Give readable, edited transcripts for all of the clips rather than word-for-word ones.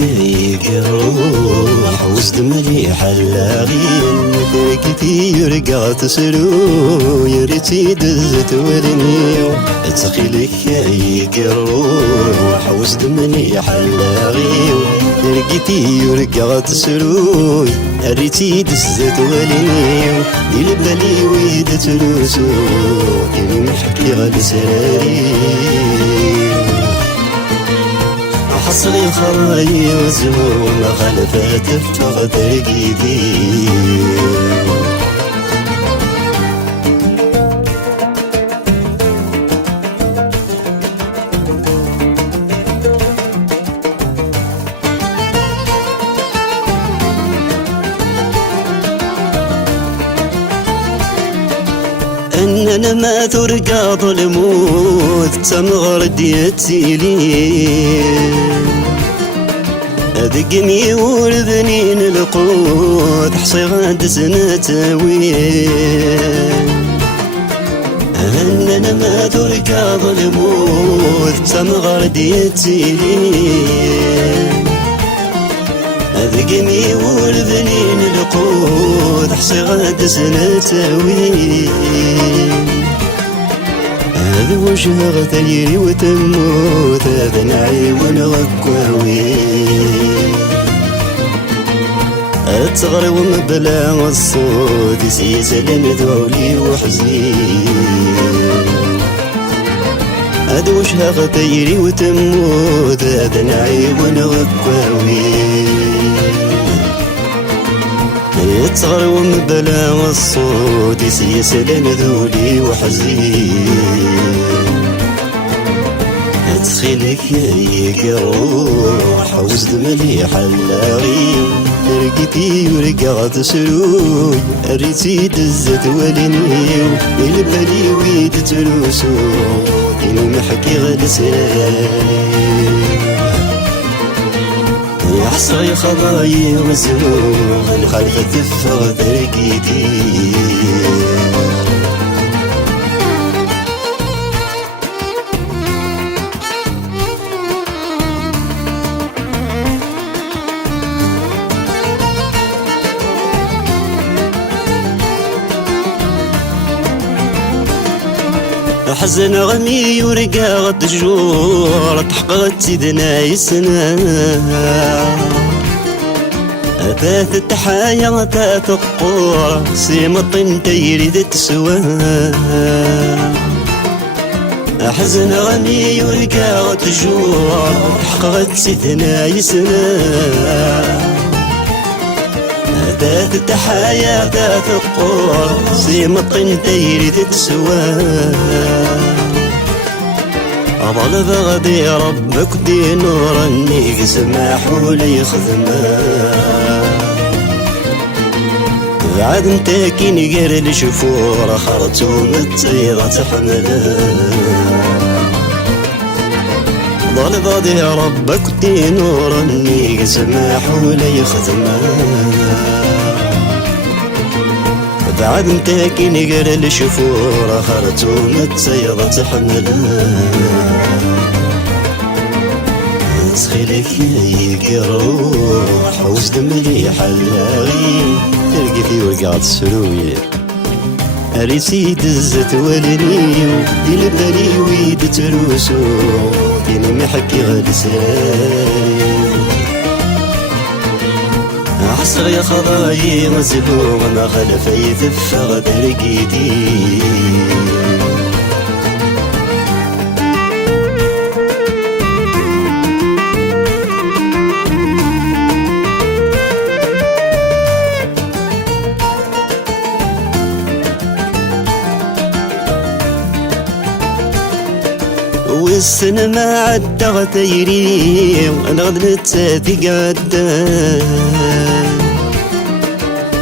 يروح وسط مليح اللاغين تركتي يرقع تسلو يرتي دزت ولنيو تخيلك يروح وسط مليح اللاغين تركتي يرقع تسلو يرتي دزت ولنيو دي البلي ويد تلوسو كي محكي غد سراري حصري خراي وزموم خلفات افتغ ترقيدي أننا ما ترقى ظلموت تمغر ديتيلين أدقني وردنين القوت حصي غاد سنتاوين أننا ما ترقى ظلموت تمغر ديتيلين أذقني وردنين القود حصي غاد سنتاوين هذا وجه غتيري وتموت هذا نعيون غكواوين أتغري ومبلا الصوت سيسلم ذولي وحزين هذا وجه غتيري وتموت هذا نعيون غكواوين يتصغر ومبلا والصوت يسيسلن ذولي وحزين تخيلك يروح وزد مليح اللاغين رقتي ورقع تسلوي الريتي دزت ولنيو البلي ويد تلوسو المحكي غلسان حصري خضاي وزنوغ الخلفة تفغ ترقيدي حزن غمي يرقى غد الجور تحققت سيدنا يسنا أتات التحايا أتات القورة سيمط انت يريد تسوى حزن غمي يرقى غد الجور تحققت سيدنا يسنا أتات التحايا أتات القورة سيمط انت يريد تسوى أظل بغدي ربك دي نور النيك سماحوا لي خدمة بعد انت كي نقر الشفور خرطوم الطيرة تحمله ظل بغدي ربك دي نور النيك سماحوا لي خدمة بعد انت كي نقر الشفور خرطوم الطيرة تحمله تخيلك يروح وسط مليح اللاغين تلقي في وقعة السروية أريسي دزت ولنيو دي البلي ويد تروسو ديني محكي غلسان حصري خضاي مزبوغ ما خلفي تفغ ترقيدي والسنة ما عدى غتيري وانا غدلت ساتي قدام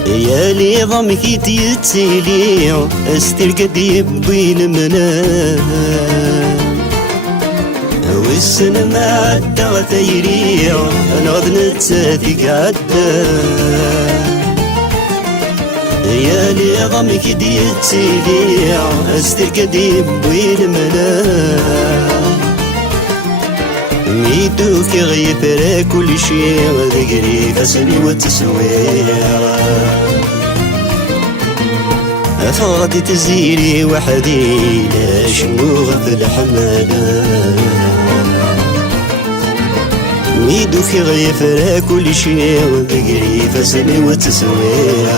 يا لي ضمك يتيلي استر قديم بين المنام والسنة ما عدى غتيري انا غدلت ساتي قدام يا لي ضمك يتيلي استر قديم بين المنام ميدوك يغيب كل شيء ذكري فسني والتسوير أفغدي تزيري وحدي لا شنو غفل حمالا ميدوك يغيب كل شيء ذكري فسني والتسوير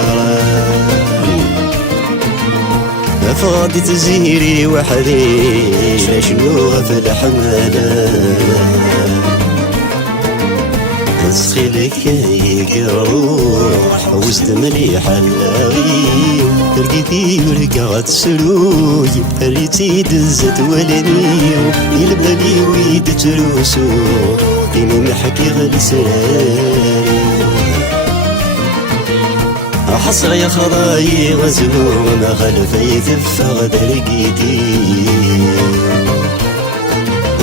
أفغدي تزيري وحدي لا شنو غفل حمالا تسخيلك يقروح وزد مليح اللاغي ترقيتي ورقات سلوي فريتي دزت ولانيو يلبالي ويد تروسو ديما محكي غالي سراري حصر يا خضاي غزلو ما خلفي تفغد لقيتي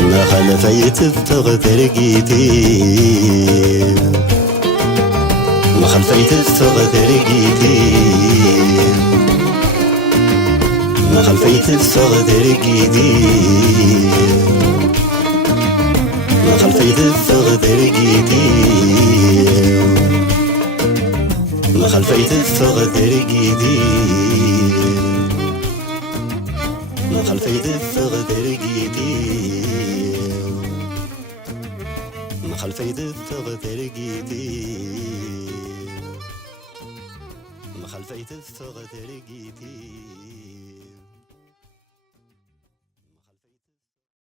ما خلفي تفغد لقيتي ما خلفي تفغد لقيتي ما خلفي تفغد لقيتي ما خلفي تفغد لقيتي ما خلفي تفغد لقيتي ما خلفي تفغد لقيتي ما خلفي تفغد لقيتي ما خلفي تفغد لقيتي